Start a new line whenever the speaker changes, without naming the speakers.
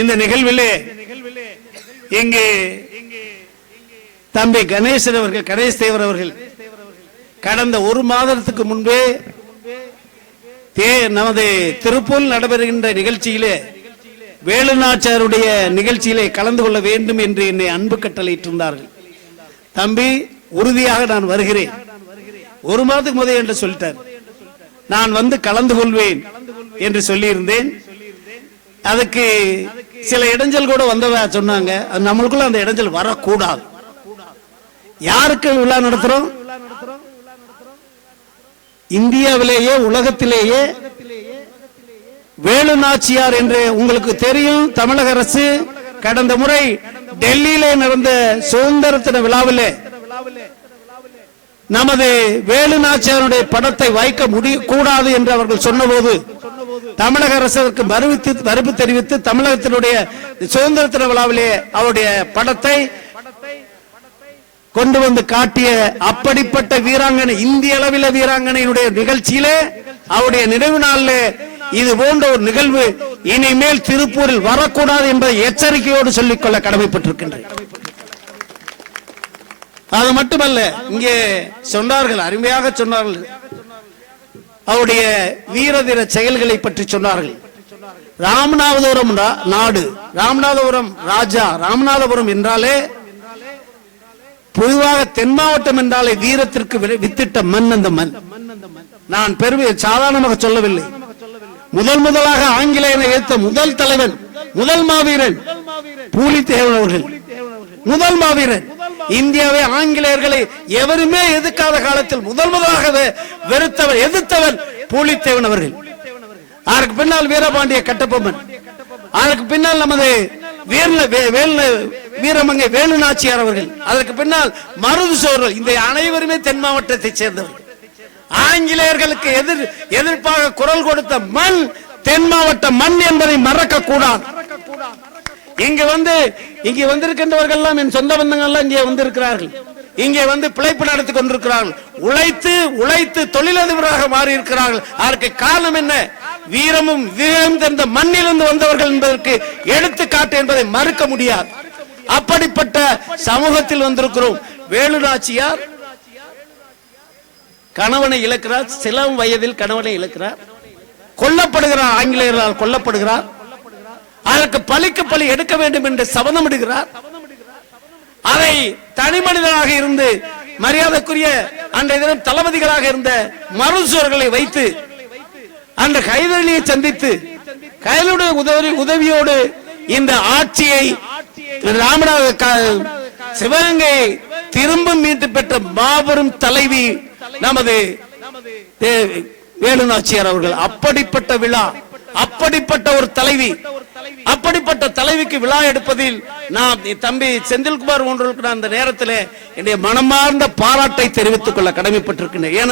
இந்த நிகழ்விலே இங்கே தம்பி கணேசன் அவர்கள் கணேஷ் தேவர் அவர்கள் கடந்த ஒரு மாதத்துக்கு முன்பே தே நமது திருப்பூர் நடைபெறுகின்ற நிகழ்ச்சியிலே வேலுநாச்சாருடைய நிகழ்ச்சியிலே கலந்து கொள்ள வேண்டும் என்று என்னை அன்பு கட்டளையிட்டிருந்தார்கள். தம்பி உறுதியாக நான் வருகிறேன். ஒரு மாதத்துக்கு முதல் என்று சொல்லிட்டார். நான் வந்து கலந்து கொள்வேன் என்று சொல்லியிருந்தேன். அதுக்கு சில இடைஞ்சல் கூட வந்ததா சொன்னாங்க. நம்மளுக்குள்ள அந்த இடைஞ்சல் வரக்கூடாது. யாருக்கு விழா நடத்துறோம்? இந்தியாவிலேயே உலகத்திலேயே வேலு நாச்சியார் என்று உங்களுக்கு தெரியும். தமிழக அரசு கடந்த முறை டெல்லியிலே நடந்த சுதந்திர தின விழாவிலே நமது வேலு நாச்சியாருடைய படத்தை வைக்க முடிய கூடாது என்று அவர்கள் சொன்னபோது தமிழக அரசு அதற்கு மறுவித்து மறுப்பு தெரிவித்து தமிழகத்தினுடைய சுதந்திர தின விழாவிலே அவருடைய படத்தை கொண்டு வந்து காட்டிய அப்படிப்பட்ட வீராங்கனை இந்திய அளவில் வீராங்கனையினுடைய நிகழ்ச்சியிலே அவருடைய நினைவு நாளில் இது போன்ற ஒரு நிகழ்வு இனிமேல் திருப்பூரில் வரக்கூடாது என்பதை எச்சரிக்கையோடு சொல்லிக்கொள்ள கடமைப்பட்டிருக்கின்றேன். அது மட்டுமல்ல இங்கே சொன்னார்கள் அருமையாக சொன்னார்கள். அவருடைய வீரதீர செயல்களை பற்றி சொன்னார்கள். ராமநாதபுரம் நாடு. ராமநாதபுரம் ராஜா. ராமநாதபுரம் என்றாலே பொதுவாக தென் மாவட்டம் என்றாலே வீரத்திற்கு வித்திட்ட மண் அந்த மண். நான் பெருமை சாதாரணமாக சொல்லவில்லை. முதல் முதலாக ஆங்கிலேயனை ஏற்ற முதல் தலைவன் முதல் மாவீரன் பூலித்தேவன் அவர்கள். முதல் மாவீரன். இந்தியாவை ஆங்கிலேயர்களை எவருமே எதிர்க்காத காலத்தில் முதல் முதலாக வெறுத்தவர் எதிர்த்தவர் பூலித்தேவன் அவர்கள். அதற்கு பின்னால் வீரபாண்டிய கட்டபொம்மன். அதற்கு பின்னால் நமது வீரல வே- வேல்ல வீரமங்கை வேலு நாச்சியார் அவர்கள். அதற்கு பின்னால் மருது சோழர்கள் இந்த அனைவருமே தென் மாவட்டத்தை சேர்ந்தவர்கள். ஆங்கிலேயர்களுக்கு எதிர் எதிர்ப்பாக குரல் கொடுத்த மண் தென் மாவட்ட மண் என்பதை மறக்க கூடாது இங்க வந்து இங்க வந்திருக்கின்றவர்கள் எல்லாம் என் சொந்த பந்தங்கள் எல்லாம் இங்கே வந்திருக்கிறார்கள். இங்கே வந்து பிழைப்பு நடத்தி கொண்டிருக்கிறார்கள். உழைத்து உழைத்து தொழிலதிபராக மாறி இருக்கிறார்கள் அதற்கு காரணம் என்ன? வீரமும் வீரம் தெரிந்த மண்ணிலிருந்து வந்தவர்கள் என்பதற்கு எடுத்துக்காட்டு என்பதை மறுக்க முடியாது. அப்படிப்பட்ட சமூகத்தில் வந்திருக்கிறோம். வேலுநாச்சியார் கணவனை இழக்கிறார். சிலம் வயதில் கணவனை இழக்கிறார். கொல்லப்படுகிறார். ஆங்கிலேயர்களால் கொல்லப்படுகிறார். அதற்கு பழிக்கு பழி எடுக்க வேண்டும் என்று சபதமிடுகிறார். அதை தனி மனிதனாக இருந்து மரியாதைக்குரிய அன்றைய தினம் தளபதிகளாக இருந்த மருசுவர்களை வைத்து அந்த கைதலியை சந்தித்து கைதலுடைய உதவி உதவியோடு இந்த ஆட்சியை ராமநாத சிவகங்கை திரும்ப மீட்டு பெற்ற மாபெரும் தலைவி நமது தே- வேலுநாச்சியார் அவர்கள். அப்படிப்பட்ட விழா அப்படிப்பட்ட ஒரு தலைவி அப்படிப்பட்ட தலைவிக்கு விழா எடுப்பதில் நான் தம்பி செந்தில்குமார் ஒன்றுக்கு நான் அந்த நேரத்தில் என்னுடைய மனமார்ந்த பாராட்டை தெரிவித்துக் கொள்ள கடமைப்பட்டிருக்கின்றேன். ஏனென்றால்